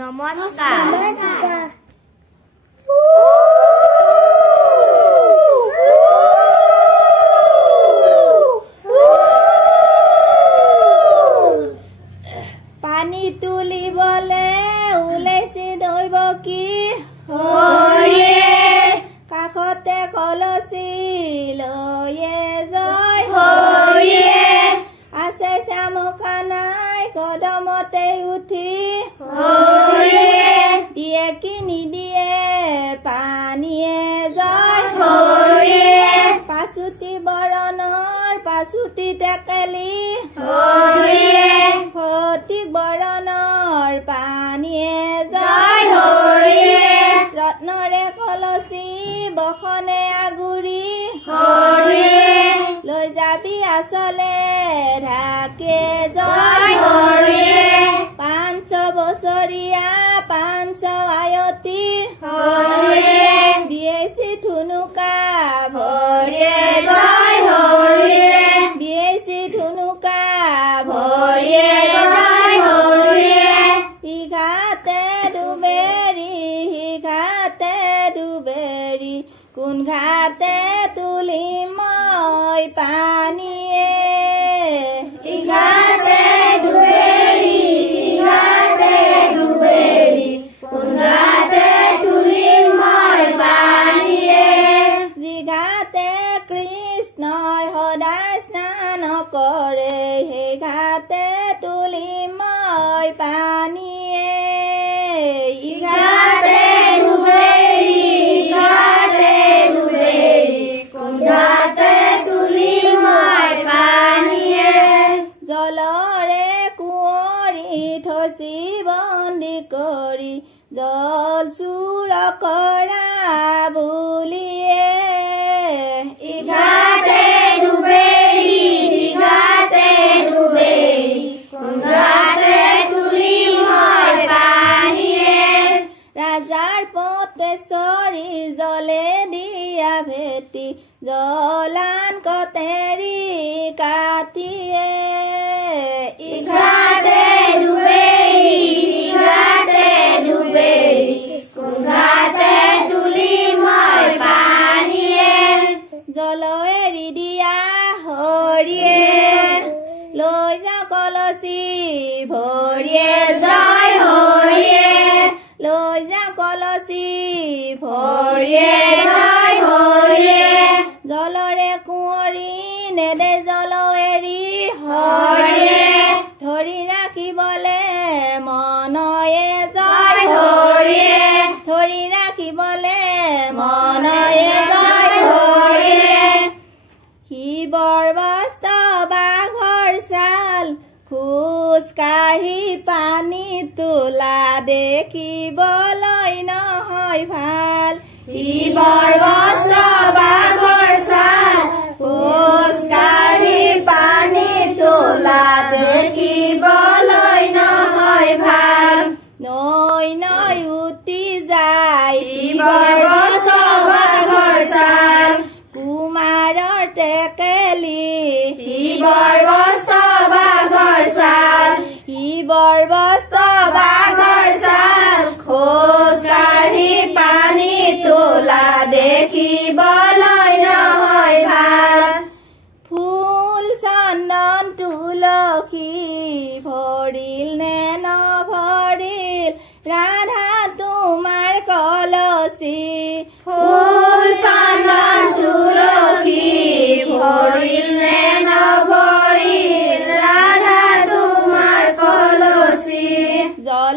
নমস্কাৰ। পানী তুলিবলে ওলাইছে দৈব কি কাষতে কলচি লৈয়ে জয় আছে চামুকা নাই কদমতে উঠি দিয়ে কি নিদিয়ে পানীয়ে জয় পাছুতি বৰণৰ পাছুতি টেকেলি ফটিক বৰণৰ পানীয়ে জয় ৰত্নৰে কলচি বসনে আগুৰি লৈ যাবি আচলে ঢাকে জয় 500 বছৰীয়া 500 আয়তীৰ বিয়েছি ধুনুকা ভৰিয়ে জয় বিয়েছি ধুনুকা ভৰিয়ে জয় হিঘাতে ডুবেৰি কোন ঘাটে তুলি মই পানীয়ে ইঘাটে ডুবেৰি কোন ঘাটে তুলি মই পানীয়ে যিঘাটে কৃষ্ণই সদায় স্নান কৰে সেই ঘাটে তুলি মই পানীয়ে ইঘাটে ডুবেৰি জলৰে কুঁৱৰী থচি বন্দী কৰি জল চুৰ কৰা বুলিয়ে ইঘাটে ডুবেৰি তুলি মই পানীয়ে ৰাজাৰ পতেশ্বৰী জলে দিয়া ভেটি জলান কটেৰি কাটিয়ে ইঘাটে ডুবেৰি কোন ঘাটে তুলি মই পানীয়ে জল এৰি দিয়া হৰিয়ে লৈ যাওঁ কলচি ভৰিয়ে জয় লৈ যাওঁ কলচি ভৰিয়ে জয় জলৰে কুঁৱৰী নেদে জল এৰি হৰিয়ে ধৰি ৰাখিবলে মনয়ে জয় ধৰি ৰাখিবলে মনয়ে জয় শিৱৰ বস্ত্ৰ বাঘৰ ছাল খোজ কাঢ়ি পানী তোলা দেখিবলৈ নহয় ভাল শিৱৰ বস্ত্ৰ বাঘৰ ছাল খোজ কাঢ়ি পানী তোলা দেখিবলৈ নহয় ভাল নৈ উটি যায় শিৱৰ বস্ত্ৰ বাঘৰ ছাল কুমাৰৰ টেকেলি শিৱৰ বস্ত্ৰ বাঘৰ ছাল খোজ কাঢ়ি পানী তোলা দেখিবলৈ নহয় ভাল ফুল চন্দন তুলসী ভৰিল নে নভৰিল ৰাধা তোমাৰ কলচি ফুল চন্দন তুলসী ভৰিল নে নভৰিল ৰাধা তোমাৰ কলচি জল